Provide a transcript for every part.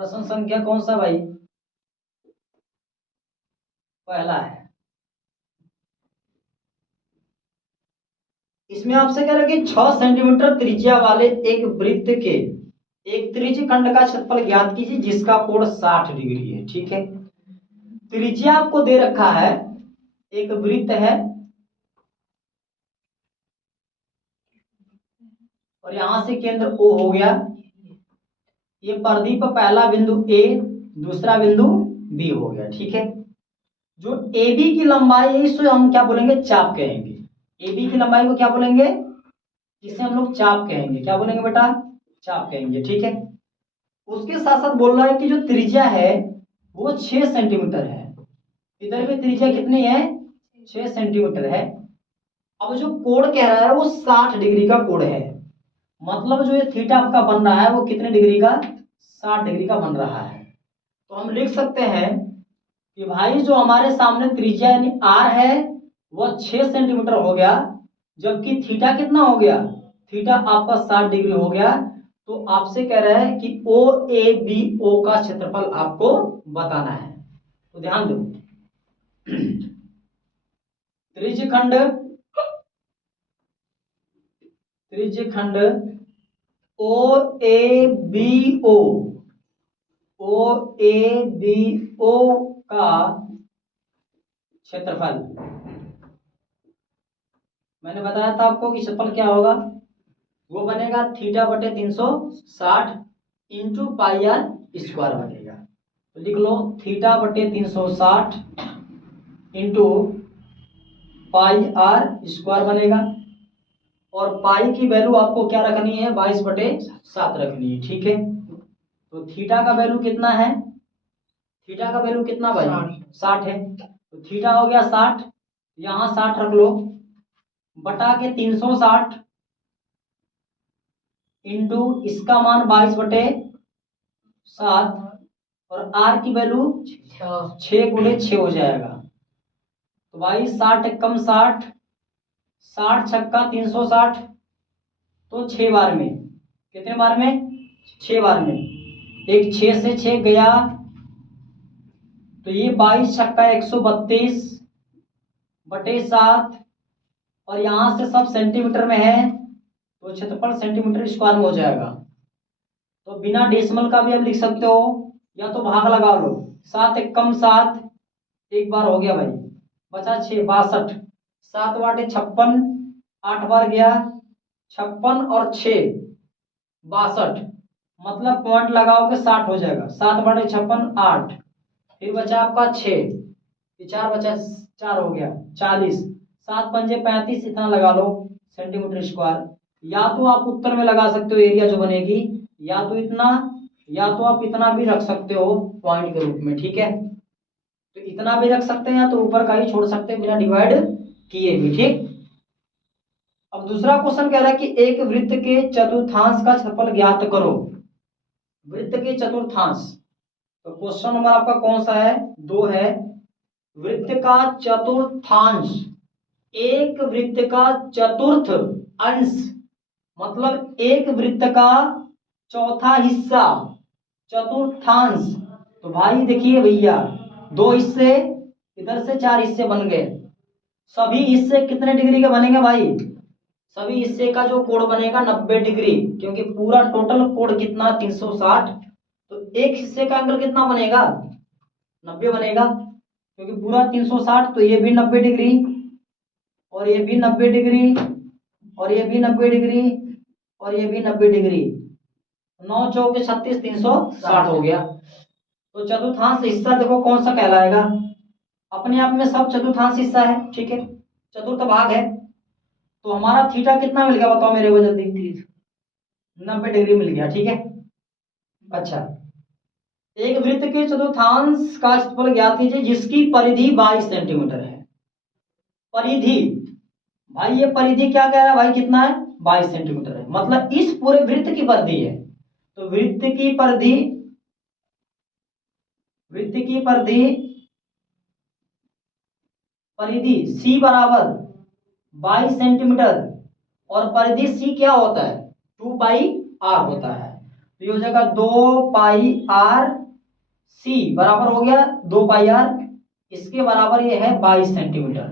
प्रश्न संख्या कौन सा भाई? पहला है। इसमें आपसे कह रहा है कि 6 सेंटीमीटर त्रिज्या वाले एक वृत्त के एक त्रिज्य खंड का क्षेत्रफल ज्ञात कीजिए जिसका कोण 60 डिग्री है। ठीक है, त्रिज्या आपको दे रखा है, एक वृत्त है और यहां से केंद्र O हो गया। ये परिधि पर पहला बिंदु A, दूसरा बिंदु B हो गया। ठीक है, जो AB की लंबाई है इसे हम क्या बोलेंगे? चाप कहेंगे। AB की लंबाई को क्या बोलेंगे? इसे हम लोग चाप कहेंगे। क्या बोलेंगे बेटा? चाप कहेंगे। ठीक है, उसके साथ साथ बोल रहा है कि जो त्रिज्या है वो 6 सेंटीमीटर है। इधर भी त्रिज्या कितनी है? 6 सेंटीमीटर है। अब जो कोण कह रहा है वो 60 डिग्री का कोण है। मतलब जो ये थीटा आपका बन रहा है वो कितने डिग्री का? 60 डिग्री का बन रहा है। तो हम लिख सकते हैं कि भाई जो हमारे सामने त्रिज्या यानी आर है वह 6 सेंटीमीटर हो गया, जबकि थीटा कितना हो गया? थीटा आपका 60 डिग्री हो गया। तो आपसे कह रहा है कि ओ ए बी ओ का क्षेत्रफल आपको बताना है। तो ध्यान दो, त्रिज्यखंड ओ ए बी ओ का क्षेत्रफल, मैंने बताया था आपको कि क्षेत्रफल क्या होगा? वो बनेगा थीटा बटे 360 इंटू पाई आर स्क्वायर बनेगा। तो लिख लो थीटा बटे 360 इंटू पाई आर स्क्वायर बनेगा। और पाई की वैल्यू आपको क्या रखनी है? 22/7 रखनी है। ठीक है, तो थीटा का वैल्यू कितना है? थीटा का वैल्यू कितना भाई? 60 है। तो थीटा हो गया 60, यहां 60 रख लो, बटा के 360 इंटू इसका मान 22/7 और आर की वैल्यू 6 गुणे 6 हो जाएगा। तो भाई 60 कम 60, 60 छक्का 360, तो 6 बार में, कितने बार में? 6 बार में। एक 6 से 6 गया, तो ये 22 छक्का 132/7 और यहां से सब सेंटीमीटर में है तो क्षेत्रफल सेंटीमीटर स्क्वायर में हो जाएगा। तो बिना डेसिमल का भी आप लिख सकते हो या तो भाग लगा लो। 7 एक कम 7, एक बार हो गया भाई, बचा 6 62, 7 वाटे 56, 8 बार गया 56 और 6 62, मतलब पॉइंट लगाओगे 60 हो जाएगा। 7 बटे 56 8, फिर बचा आपका 6, 4 बचा 4 हो गया 40, 7 पंजे 35, इतना लगा लो सेंटीमीटर स्क्वायर। या तो आप उत्तर में लगा सकते हो एरिया जो बनेगी, या तो इतना, या तो आप इतना भी रख सकते हो पॉइंट के रूप में। ठीक है, तो इतना भी रख सकते हैं या तो ऊपर का ही छोड़ सकते हैं बिना डिवाइड किए भी। ठीक, अब दूसरा क्वेश्चन कह रहा है कि एक वृत्त के चतुर्थांश का क्षेत्रफल ज्ञात करो। वृत्त के चतुर्थांश, तो क्वेश्चन नंबर आपका कौन सा है? 2 है। वृत्त का चतुर्थांश, एक वृत्त का चतुर्थ अंश, मतलब एक वृत्त का चौथा हिस्सा, चतुर्थांश। तो भाई देखिए भैया, 2 हिस्से, इधर से 4 हिस्से बन गए। सभी हिस्से कितने डिग्री के बनेंगे भाई? सभी हिस्से का जो कोण बनेगा 90 डिग्री, क्योंकि पूरा टोटल कोण कितना? 360। तो एक हिस्से का एंगल कितना बनेगा? 90 बनेगा, क्योंकि पूरा 360। तो ये भी 90 डिग्री और ये भी 90 डिग्री और ये भी 90 डिग्री और ये भी 90 डिग्री। 9 चौके 36, 360 हो गया। तो चतुर्थांश हिस्सा देखो कौन सा कहलाएगा? अपने आप में सब चतुर्थांश हिस्सा है। ठीक है, चतुर्थ भाग है। तो हमारा थीटा कितना मिल गया बताओ मेरे को जल्दी? 90 डिग्री मिल गया। ठीक है, अच्छा, एक वृत्त के चतुर्थांश का क्षेत्रफल ज्ञात कीजिए जिसकी परिधि 22 सेंटीमीटर है। परिधि, भाई ये परिधि क्या कह रहा है भाई? कितना है? 22 सेंटीमीटर है, मतलब इस पूरे वृत्त की परिधि है। तो वृत्त की परिधि, परिधि सी बराबर 22 सेंटीमीटर और परिधि सी क्या होता है? 2 पाई आर होता है। तो ये हो जाएगा 2πr/c बराबर हो गया 2πr। इसके बराबर ये है 22 सेंटीमीटर,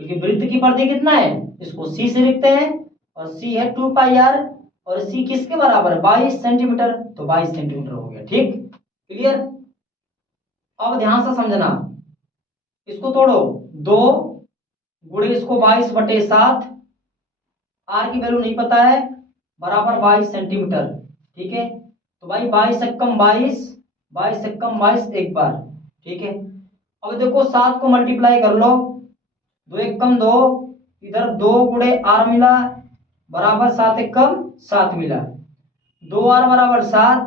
क्योंकि वृत्त की परिधि कितना है, इसको c से लिखते हैं, और c है 2πr, और c किसके बराबर है, 22 सेंटीमीटर, तो 22 सेंटीमीटर हो गया। ठीक, क्लियर। अब ध्यान से समझना, इसको तोड़ो, 2 गुणे इसको 22/7, आर की वैल्यू नहीं पता है, बराबर 22 सेंटीमीटर। ठीक है, तो भाई 22 एकम 22, 22 एकम 22 एक बार। ठीक है, अब देखो 7 को मल्टीप्लाई कर लो, 2 एकम 2, इधर 2 गुणे आर मिला, बराबर 7 एकम 7 मिला, 2r बराबर 7,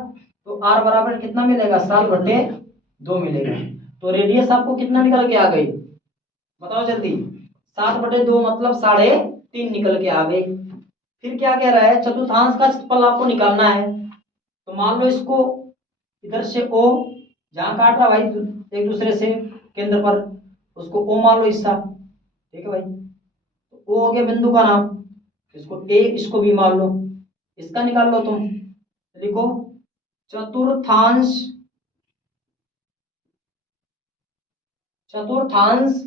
तो r बराबर कितना मिलेगा, 7/2 मिलेगा। तो रेडियस आपको कितना निकल के आ गई, बताओ जल्दी। 7/2 मतलब 3.5 निकल के आ गई। फिर क्या कह रहा है, चतुर्थांश का क्षेत्रफल आपको निकालना है। तो मान लो इसको इधर से O, जहां काट रहा भाई एक दूसरे से केंद्र पर, उसको O मान लो हिस्सा। ठीक है भाई, तो O हो गया बिंदु का नाम, इसको A, इसको B मान लो, इसका निकाल लो तुम। लिखो चतुर्थांश, चतुर्थांश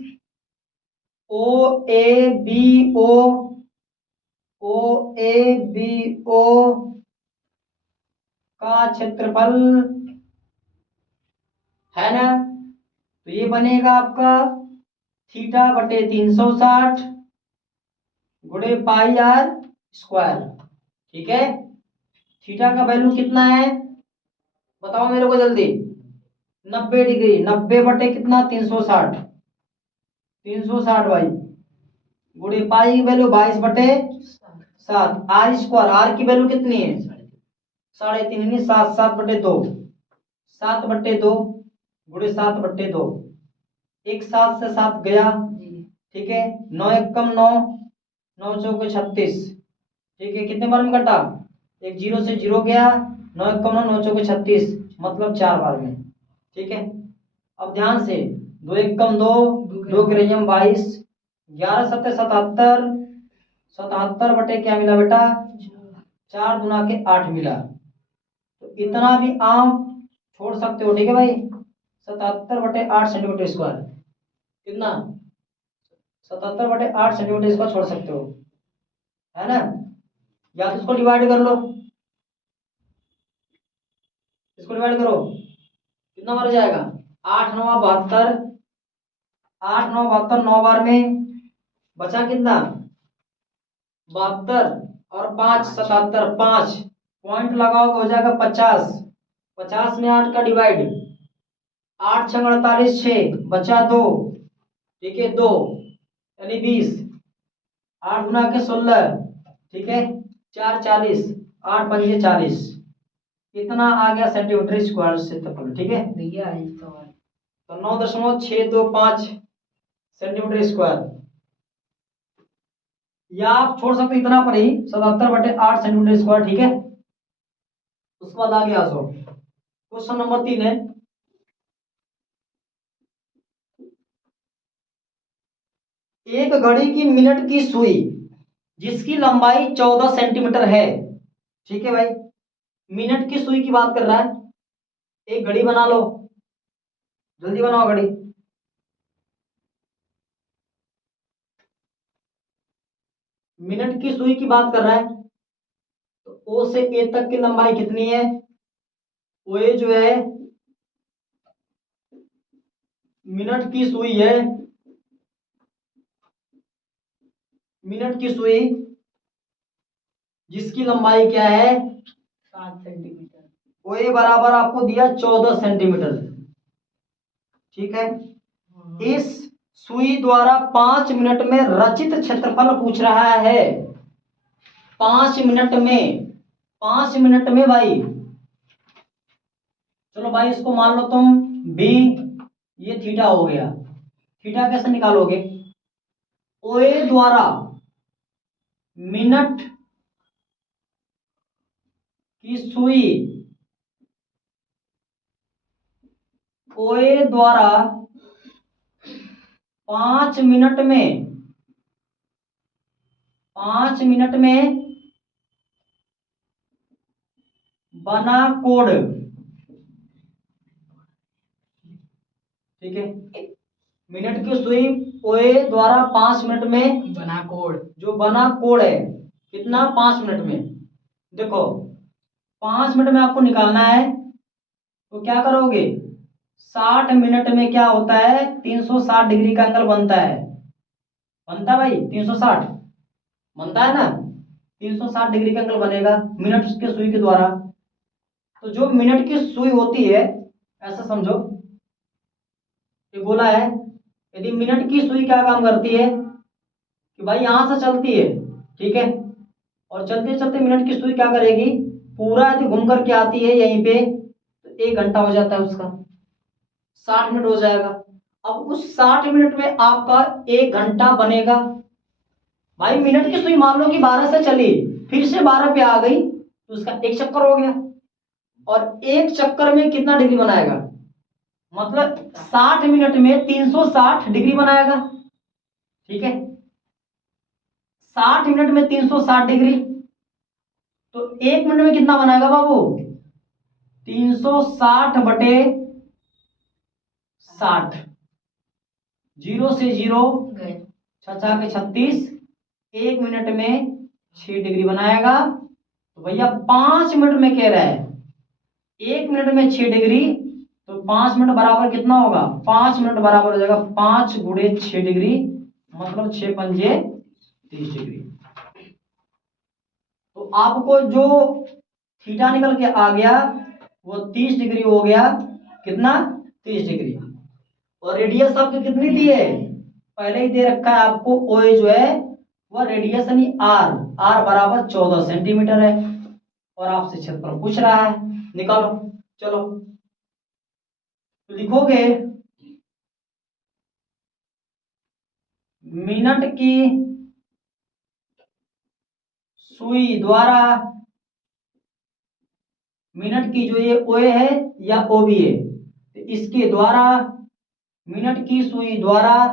ओ A B O, O A B O का क्षेत्रफल है ना, तो ये बनेगा आपका θ/360 गुणे πr²। ठीक है, थीटा का वैल्यू कितना है, बताओ मेरे को जल्दी। 90 डिग्री, 90 बटे कितना, 360, 360 भाई, गुणे पाई की वैल्यू 22/7, r², आर की वैल्यू कितनी है, 3.5, 7, 7/2, 7/2 गुणे 7/2, एक 7 से 7 गया। ठीक है, 9 एकम 9, 9 चौके 36। ठीक है, कितने बार में कटा, एक 0 से 0 गया, 9 एकम 9, 9 चौके 36, मतलब 4 बार में। ठीक है, अब ध्यान से, 2 एकम 2, 2 के रेजम 22, 11 7 77, 77 बटे क्या मिला बेटा, 4 दूना के 8 मिला। तो इतना भी आप छोड़ सकते हो। ठीक है भाई, 77/8 सेंटीमीटर स्क्वायर, कितना, 77/8 सेंटीमीटर स्क्वायर छोड़ सकते हो, है ना। या तो इसको डिवाइड कर लो, इसको डिवाइड करो, कितना बार जाएगा, 8 9 72, 8 9 72, 9 बार में बचा कितना, 72, और 5 77, 5 पॉइंट लगाओगे हो जाएगा 50, 50 में 8 का डिवाइड, 8 6 48, 6 बचा 2। ठीक है, 2 यानी 20, 8 गुना के 16। ठीक है, 4 40, 8 पंजे 40, इतना आ गया सेंटीमीटर स्क्वायर क्षेत्रफल। ठीक है भैया, तो 9.625 सेंटीमीटर स्क्वायर, या आप छोड़ सकते इतना पर ही, 77/8 सेंटीमीटर स्क्वायर। ठीक है, उसके बाद आगे आ जाओ, क्वेश्चन नंबर 3 है, एक घड़ी की मिनट की सुई जिसकी लंबाई 14 सेंटीमीटर है। ठीक है भाई, मिनट की सुई की बात कर रहा है, एक घड़ी बना लो, जल्दी बनाओ घड़ी। मिनट की सुई की बात कर रहा है, तो ओ से ए तक की लंबाई कितनी है, ओ ए जो है मिनट की सुई है, मिनट की सुई जिसकी लंबाई क्या है, 7 सेंटीमीटर, ओ ए बराबर आपको दिया 14 सेंटीमीटर। ठीक है, इस सुई द्वारा 5 मिनट में रचित क्षेत्रफल पूछ रहा है, 5 मिनट में, 5 मिनट में भाई। चलो भाई, इसको मान लो तुम बी, ये थीटा हो गया, थीटा कैसे निकालोगे, ओए द्वारा मिनट की सुई, ओए द्वारा 5 मिनट में, 5 मिनट में बना कोड, ठीक है। मिनट की सुई ओए द्वारा 5 मिनट में बना कोड, जो बना कोड है कितना 5 मिनट में। देखो 5 मिनट में आपको निकालना है तो क्या करोगे, 60 मिनट में क्या होता है 360 डिग्री का एंगल बनता है, बनता है भाई 360 बनता है ना, 360 डिग्री का एंगल बनेगा मिनट के सुई के द्वारा। तो जो मिनट की सुई होती है, ऐसा समझो ये गोला है, यदि मिनट की सुई क्या काम करती है कि भाई यहां से चलती है, ठीक है, और चलते चलते मिनट की सुई क्या करेगी, पूरा यदि घूम करके आती है यहीं पे, तो 1 घंटा हो जाता है उसका, 60 मिनट हो जाएगा। अब उस 60 मिनट में आपका 1 घंटा बनेगा। भाई मिनट की सुई मान लो कि 12 से चली, फिर से 12 पे आ गई तो उसका एक चक्कर हो गया, और एक चक्कर में कितना डिग्री बनाएगा, मतलब 60 मिनट में 360 डिग्री बनाएगा, ठीक है। 60 मिनट में 360 डिग्री, तो 1 मिनट में कितना बनाएगा बाबू, 360/60, 0 से 0 गए, 6 के 36, 1 मिनट में 6 डिग्री बनाएगा। तो भैया 5 मिनट में कह रहा है 1 मिनट में 6 डिग्री, तो 5 मिनट बराबर कितना होगा, 5 मिनट बराबर हो जाएगा 5 गुणे 6 डिग्री, मतलब 6 पंजे 30 डिग्री। तो आपको जो थीटा निकल के आ गया वो 30 डिग्री हो गया, कितना 30 डिग्री। और रेडियस आपको कितनी दी है, पहले ही दे रखा है आपको, ओ जो है वह रेडियस यानी आर, आर बराबर 14 सेंटीमीटर है, और आपसे क्षेत्रफल पूछ रहा है निकालो। चलो तो लिखोगे मिनट की सुई द्वारा, मिनट की जो ये ओए है या ओ बी है, तो इसके द्वारा मिनट की सुई द्वारा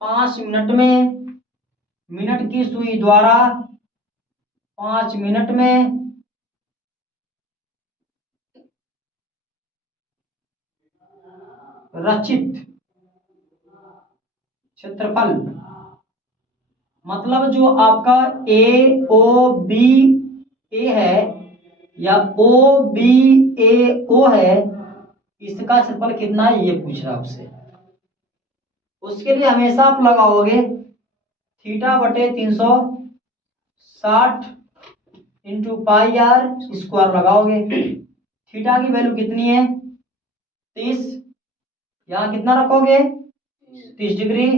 5 मिनट में, मिनट की सुई द्वारा 5 मिनट में रचित क्षेत्रफल, मतलब जो आपका ए ओ बी ए है या ओ बी ए ओ है, इसका क्षेत्रफल कितना है ये पूछ रहा है आपसे। उसके लिए हमेशा आप लगाओगे थीटा बटे 360 इंटू पाई आर स्क्वायर लगाओगे। थीटा की वैल्यू कितनी है 30, यहाँ कितना रखोगे 30 डिग्री,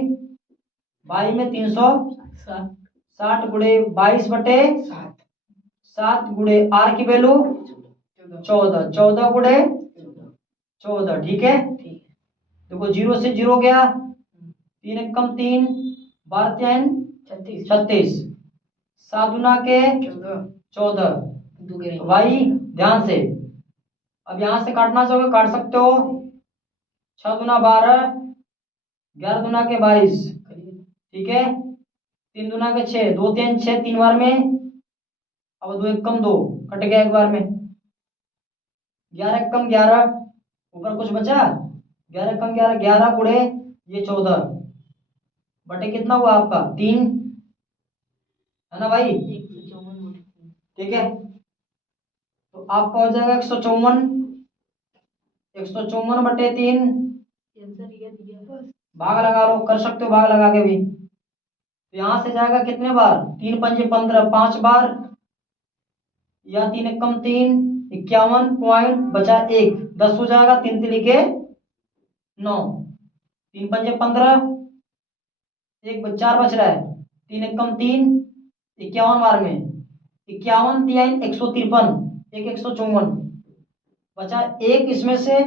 बाई में 360 गुणे 22/7, 7 गुणे आर की वैल्यू 14, 14 गुणे 14, ठीक है। देखो 0 से 0 गया, 3 एक कम 3, 12 3 36, 7 गुना के 14, तो भाई ध्यान से अब यहां से काटना चाहोगे काट सकते हो, 6 गुना 12, 11 गुना के 22, ठीक है, 3 गुना के 6, 2 3 6, 3 बार में, अब 2 एक कम 2 कट गया एक बार में, 11 एक कम 11, ऊपर कुछ बचा, 11 कम 11, 11 गुणे ये 14 बटे कितना हुआ आपका 3, है ना भाई, ठीक है। तो आपका हो जाएगा 154, 154/3, भाग लगा लो, कर सकते हो भाग लगा के भी। तो यहां से जाएगा कितने बार, 3 पंजे 15, 5 बार, या 3 एक कम 3, 51 पॉइंट बचा 1, 10 हो जाएगा, 3 3 के 9, 3 पंजे 15, एक 4 बच रहा है, 3 एक कम 3, 51 बार में, 51 3 153, एक 154 बचा एक, इसमें से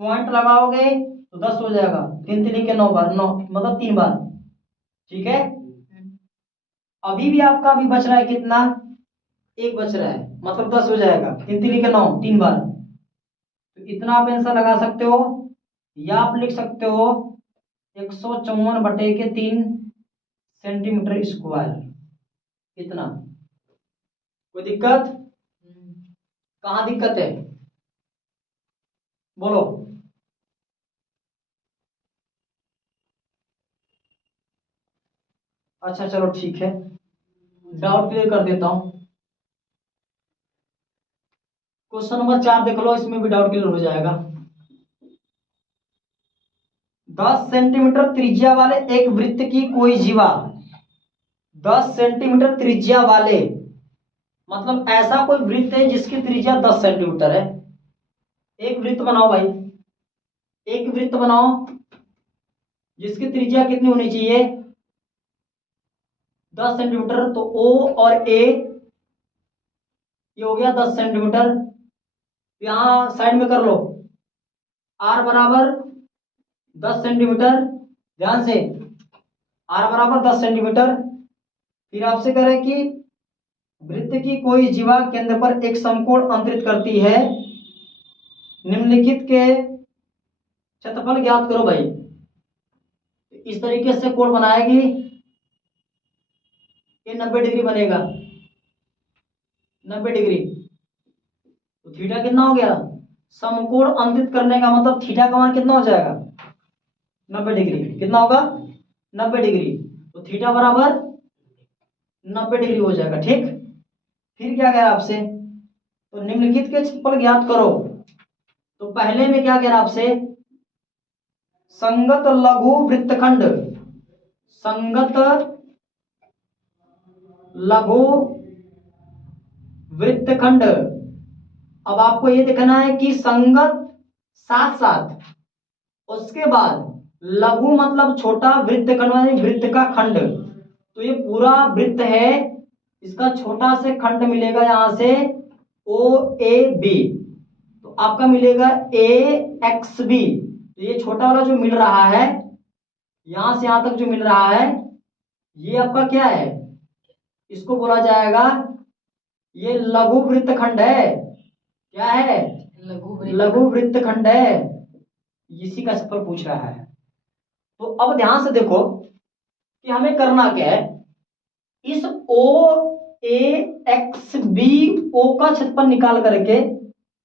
पॉइंट लगाओगे तो 10 हो जाएगा, 3 3 के 9 बार, 9 मतलब 3 बार, ठीक है। अभी भी आपका अभी बच रहा है कितना, एक बच रहा है, मतलब 10 हो जाएगा, 3 3 के 9, 3 बार। तो इतना आप आंसर लगा सकते हो, या आप लिख सकते हो 154/3 सेंटीमीटर स्क्वायर, इतना। कोई दिक्कत, कहाँ दिक्कत है बोलो। अच्छा चलो ठीक है, डाउट क्लियर कर देता हूं। क्वेश्चन नंबर 4 देख लो, इसमें भी डाउट क्लियर हो जाएगा। 10 सेंटीमीटर त्रिज्या वाले एक वृत्त की कोई जीवा, 10 सेंटीमीटर त्रिज्या वाले मतलब ऐसा कोई वृत्त है जिसकी त्रिज्या 10 सेंटीमीटर है। एक वृत्त बनाओ भाई, एक वृत्त बनाओ जिसकी त्रिज्या कितनी होनी चाहिए, 10 सेंटीमीटर। तो ओ और ए ये हो गया 10 सेंटीमीटर। यहां साइड में कर लो, आर बराबर 10 सेंटीमीटर, ध्यान से, आर बराबर 10 सेंटीमीटर। फिर आपसे कह रहे हैं कि वृत्त की कोई जीवा केंद्र पर एक समकोण अंतरित करती है, निम्नलिखित के क्षेत्रफल ज्ञात करो भाई। इस तरीके से कोण बनाएगी, ये 90 डिग्री बनेगा, 90 डिग्री। तो थीटा कितना हो गया, समकोण अंतरित करने का मतलब थीटा का मान कितना हो जाएगा, 90 डिग्री। कितना होगा, 90 डिग्री। तो थीटा बराबर 90 डिग्री हो जाएगा, ठीक। फिर क्या कह रहा है आपसे, तो निम्नलिखित के क्षेत्रफल ज्ञात करो। तो पहले में क्या कह रहा है आपसे, संगत लघु वृत्तखंड, संगत लघु वृत्तखंड। अब आपको ये देखना है कि संगत साथ साथ, उसके बाद लघु मतलब छोटा, वृत्तखंड यानी वृत्त का खंड। तो ये पूरा वृत्त है, इसका छोटा से खंड मिलेगा यहां से ओ ए बी, तो आपका मिलेगा ए एक्स बी। तो ये छोटा वाला जो मिल रहा है, यहां से यहां तक जो मिल रहा है, ये आपका क्या है, इसको बोला जाएगा, ये लघु वृत्तखंड है। क्या है, लघु वृत्तखंड है। इसी का क्षेत्रफल पूछ रहा है। तो अब ध्यान से देखो कि हमें करना क्या है, इस ओ ए एक्स बी, ओ का क्षेत्रफल निकाल करके,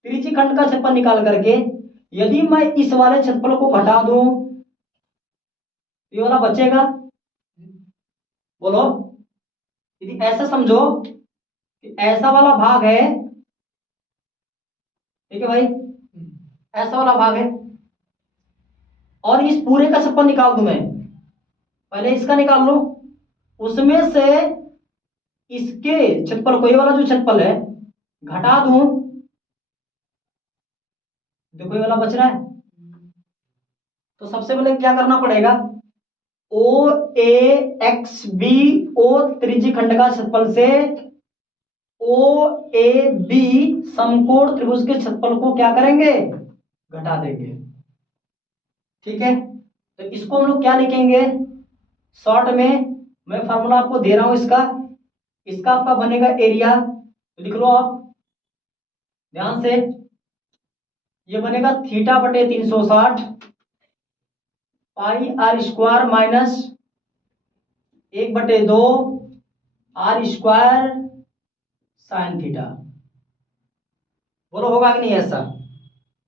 त्रिज्यीय खंड का क्षेत्रफल निकाल करके, यदि मैं इस वाले क्षेत्रफल को घटा दूं, ये वाला बचेगा, बोलो। यदि ऐसा समझो कि ऐसा वाला भाग है, ठीक है भाई, ऐसा वाला भाग है, और इस पूरे का क्षेत्रफल निकाल दूं मैं, पहले इसका निकाल लो, उसमें से इसके क्षेत्रफल को, ये वाला जो क्षेत्रफल है, घटा दूं, देखो ये वाला बच रहा है। तो सबसे पहले क्या करना पड़ेगा, ओ ए एक्स बी, ओ त्रिज्यीय खंड का क्षेत्रफल से ओ ए बी समकोण त्रिभुज के क्षेत्रफल को क्या करेंगे, घटा देंगे, ठीक है। तो इसको हम लोग क्या लिखेंगे, शॉर्ट में मैं फार्मूला आपको दे रहा हूं इसका, इसका आपका बनेगा एरिया, तो लिख लो आप ध्यान से, ये बनेगा थीटा बटे 360 pi r square minus 1/2 r square sine theta. बोलो होगा कि नहीं ऐसा,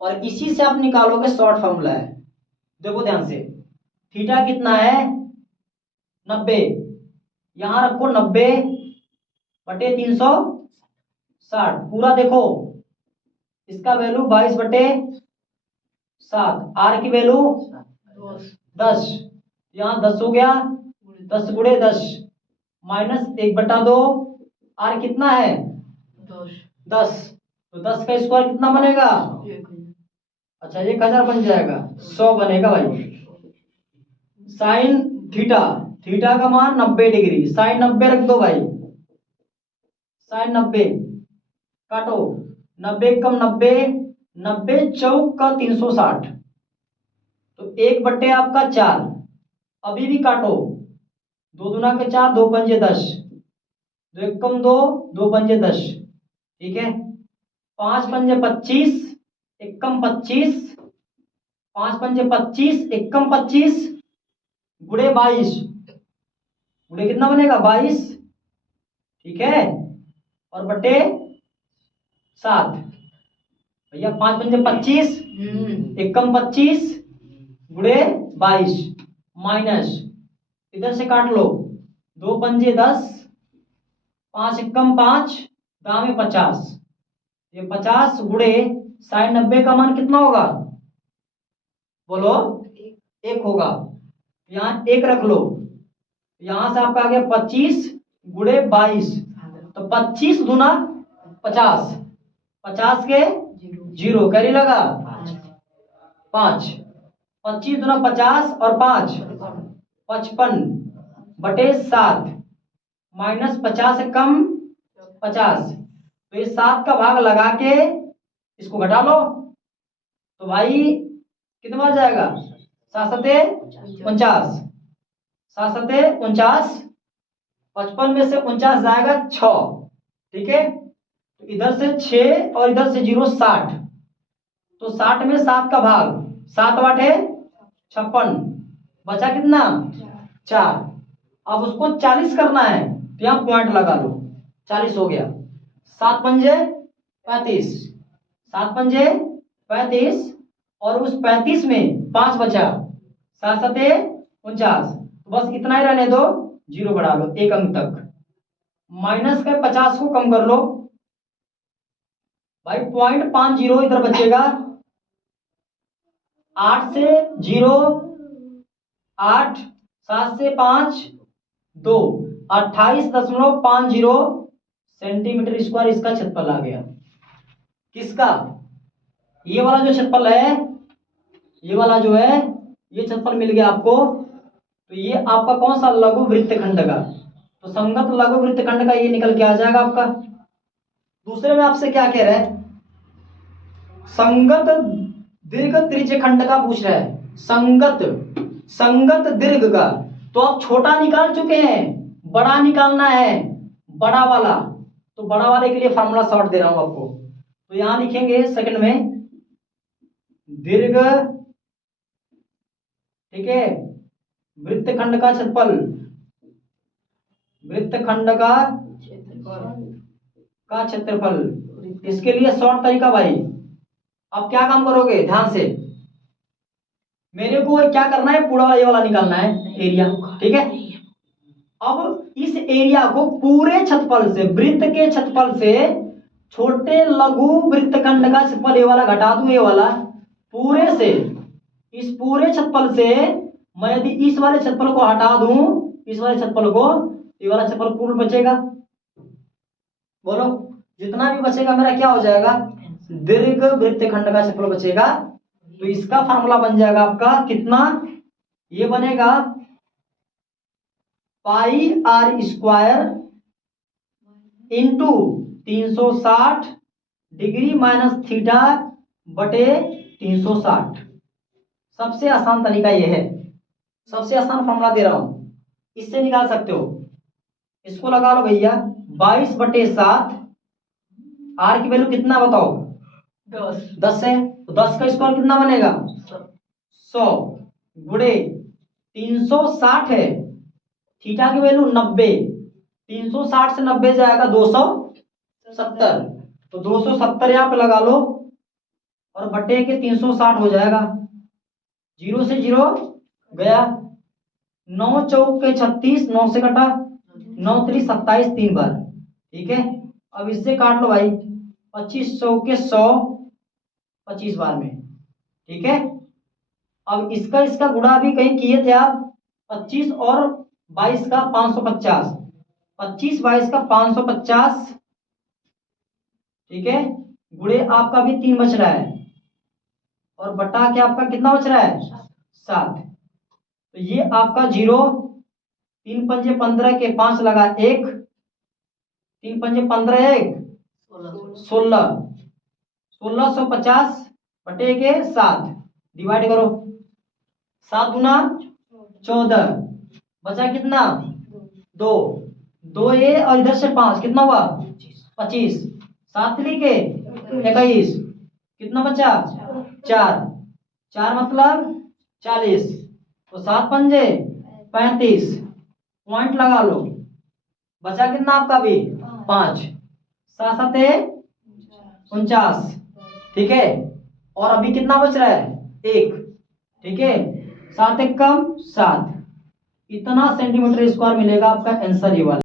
और इसी से आप निकालोगे, शॉर्ट फॉर्मूला है। देखो ध्यान से, थीटा कितना है, 90, यहां रखो 90/360, पूरा देखो, इसका वैल्यू 22/7, आर की वैल्यू 10, यहां 10 हो गया, 10 गुणे 10 माइनस 1/2, आर कितना है 10, तो 10 का स्क्वायर कितना बनेगा, अच्छा 1000 बन जाएगा, 100 बनेगा भाई। साइन थीटा, थीटा का मान 90 डिग्री, साइन 90 रख दो भाई, साइन 90 काटो, 90 कम 90, 90 चौक का 360, तो 1/4 आपका 4, अभी भी काटो, 2 दूना के 4, 2 पंजे 10, 2 एक कम 2, 2 पंजे 10, ठीक है, 5 पंजे 25, एक कम 25, 5 पंजे 25, एक कम 25, गुणे 22, गुणे कितना बनेगा 22, ठीक है, और बटे 7, भैया 5 पंजे 25, एकम 25 गुणे 22 माइनस इधर से काट लो, 2 पंजे 10, 5 एकम 5, दाम में 50, ये 50 गुणे 60 90 का मान कितना होगा बोलो? 1 होगा। यहाँ 1 रख लो, यहां से आपका आ गया 25 गुणे 22, तो 25 दूना 50, 50 के 0 कैरी लगा 5, 25 दूना 50 और 5 55 बटे 7 माइनस 50 से कम 50, तो ये 7 का भाग लगा के इसको घटा लो, तो भाई कितना आ जाएगा? 7 49, 7 49, 55 में से 49 जाएगा 6, ठीक है। तो इधर से 6 और इधर से 0 60, तो 60 में 7 का भाग, 7 8 56, बचा कितना 4। अब उसको 40 करना है तो यहाँ पॉइंट लगा लो, 40 हो गया। 7 पंजे 35, 7 पंजे 35 और उस 35 में 5 बचा, 7 7 49, बस इतना ही रहने दो, 0 बढ़ा लो 1 अंक तक, माइनस के 50 को कम कर लो भाई, 0.50 इधर बचेगा, 8 से 0 8, 7 से 5 2, 28.50 सेंटीमीटर स्क्वायर इसका क्षेत्रफल आ गया। किसका? ये वाला जो क्षेत्रफल है, ये वाला जो है, ये क्षेत्रफल मिल गया आपको। तो ये आपका कौन सा? लघु वृत्तखंड का। तो संगत लघु वृत्तखंड का ये निकल के आ जाएगा आपका। दूसरे में आपसे क्या कह रहा है? संगत दीर्घ त्रिज्यखंड का पूछ रहा है, संगत दीर्घ का। तो आप छोटा निकाल चुके हैं, बड़ा निकालना है, बड़ा वाला। तो बड़ा वाले के लिए फार्मूला शॉर्ट दे रहा हूं आपको, तो यहां लिखेंगे सेकंड में दीर्घ, ठीक है, वृत्तखंड का क्षेत्रफल, वृत्तखंड का क्षेत्रफल। इसके लिए शॉर्ट तरीका भाई, अब क्या काम करोगे ध्यान से, मेरे को क्या करना है, पूरा ये वाला निकालना है एरिया, ठीक है। अब इस एरिया को पूरे क्षेत्रफल से, वृत्त के क्षेत्रफल से छोटे लघु वृत्तखंड का क्षेत्रफल ये वाला घटा दूं, ये वाला पूरे से, इस पूरे क्षेत्रफल से मैं यदि इस वाले क्षेत्रफल को हटा दूं, इस वाले क्षेत्रफल को, ये वाला क्षेत्रफल पूर्ण बचेगा। बोलो, जितना भी बचेगा मेरा क्या हो जाएगा? दीर्घ वृत्तखंड का क्षेत्रफल बचेगा। तो इसका फार्मूला बन जाएगा आपका कितना? ये बनेगा pi r square into 360 degree minus theta बटे 360। सबसे आसान तरीका ये है, सबसे आसान फार्मूला दे रहा हूं, इससे निकाल सकते हो। इसको लगा लो भैया, 22 बटे 7, आर की वैल्यू कितना बताओ? 10 है, तो 10 का स्क्वायर कितना बनेगा? 100 गुणे 360 है, थीटा की वैल्यू 90, 360 से 90 जाएगा 270, तो 270 यहाँ पे लगा लो और बटे के 360 हो जाएगा, 0 से 0 गया, 9 चौक के 36, 9 से कटा, 9 3 27 3 बार, ठीक है। अब इससे काट लो भाई, 25 चौक के 100 25 बार में, ठीक है। अब इसका गुणा भी कहीं किए थे आप, 25 और 22 का 550, 25 22 का 550, ठीक है, गुणे आपका भी 3 बच रहा है और बटा के आपका कितना बच रहा है? 7। तो ये आपका 0, 3 पंजे 15 के 5 लगा 1, 3 पंजे 15 1 16, 1650 बटे के 7, डिवाइड करो, 7 गुना 14, बचा कितना? 2, 2 ये और इधर से 5, कितना हुआ? 25, 7 के 21, कितना बचा? 4, 4 मतलब 40, तो 7 पंजे 35, पॉइंट लगा लो, बचा कितना आपका भी? 5, 7 7 49, ठीक है, और अभी कितना बच रहा है, 1, ठीक है, 7 एक कम 7, इतना सेंटीमीटर स्क्वायर मिलेगा आपका आंसर ये वाला।